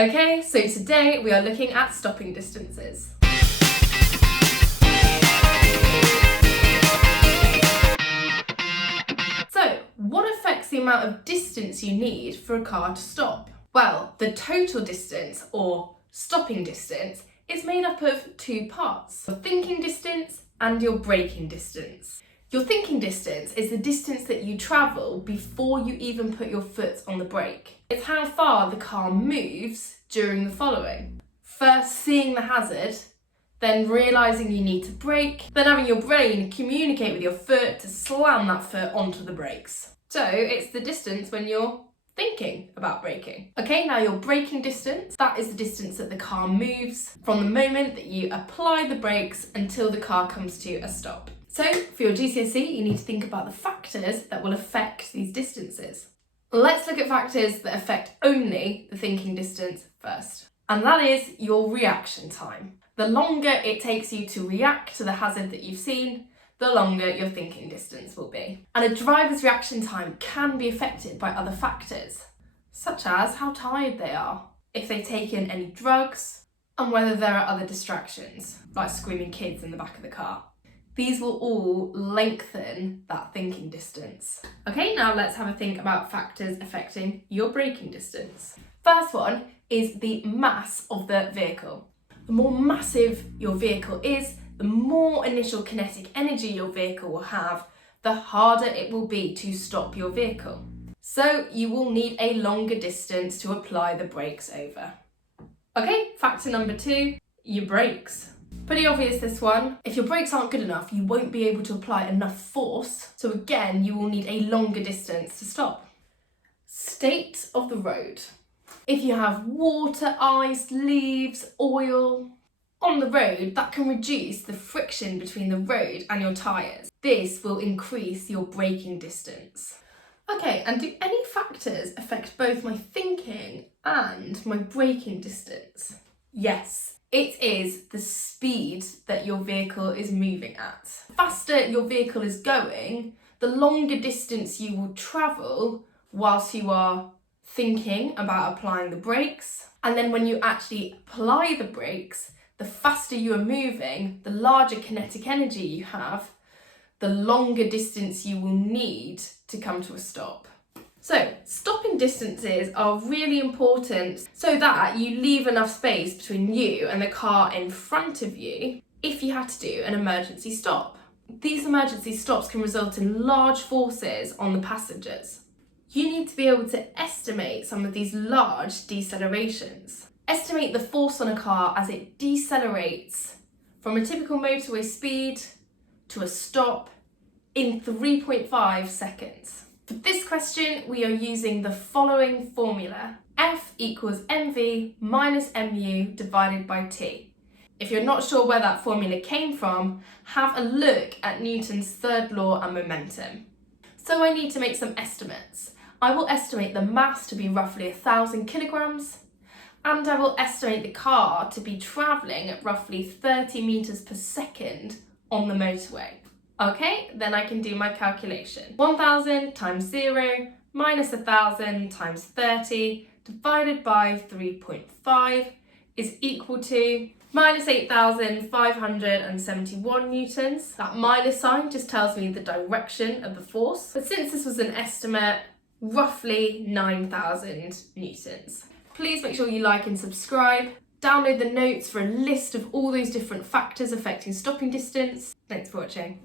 Okay, so today we are looking at stopping distances. So, what affects the amount of distance you need for a car to stop? Well, the total distance, or stopping distance, is made up of two parts: your thinking distance and your braking distance. Your thinking distance is the distance that you travel before you even put your foot on the brake. It's how far the car moves during the following: first seeing the hazard, then realising you need to brake, then having your brain communicate with your foot to slam that foot onto the brakes. So it's the distance when you're thinking about braking. Okay, now your braking distance, that is the distance that the car moves from the moment that you apply the brakes until the car comes to a stop. So for your GCSE, you need to think about the factors that will affect these distances. Let's look at factors that affect only the thinking distance first. And that is your reaction time. The longer it takes you to react to the hazard that you've seen, the longer your thinking distance will be. And a driver's reaction time can be affected by other factors, such as how tired they are, if they've taken any drugs, and whether there are other distractions, like screaming kids in the back of the car. These will all lengthen that thinking distance. Okay, now let's have a think about factors affecting your braking distance. First one is the mass of the vehicle. The more massive your vehicle is, the more initial kinetic energy your vehicle will have, the harder it will be to stop your vehicle. So you will need a longer distance to apply the brakes over. Okay, factor number 2, your brakes. Pretty obvious, this one. If your brakes aren't good enough, you won't be able to apply enough force, so again, you will need a longer distance to stop. State of the road. If you have water, ice, leaves, oil on the road, that can reduce the friction between the road and your tyres. This will increase your braking distance. Okay, and do any factors affect both my thinking and my braking distance? Yes. It is the speed that your vehicle is moving at. The faster your vehicle is going, the longer distance you will travel whilst you are thinking about applying the brakes. And then when you actually apply the brakes, the faster you are moving, the larger kinetic energy you have, the longer distance you will need to come to a stop. So, stopping distances are really important so that you leave enough space between you and the car in front of you if you had to do an emergency stop. These emergency stops can result in large forces on the passengers. You need to be able to estimate some of these large decelerations. Estimate the force on a car as it decelerates from a typical motorway speed to a stop in 3.5 seconds. For this question, we are using the following formula: F equals mv minus mu divided by t. If you're not sure where that formula came from, have a look at Newton's third law and momentum. So I need to make some estimates. I will estimate the mass to be roughly 1,000 kilograms, and I will estimate the car to be travelling at roughly 30 meters per second on the motorway. Okay, then I can do my calculation. 1,000 times 0 minus 1,000 times 30 divided by 3.5 is equal to minus 8,571 newtons. That minus sign just tells me the direction of the force. But since this was an estimate, roughly 9,000 newtons. Please make sure you like and subscribe. Download the notes for a list of all those different factors affecting stopping distance. Thanks for watching.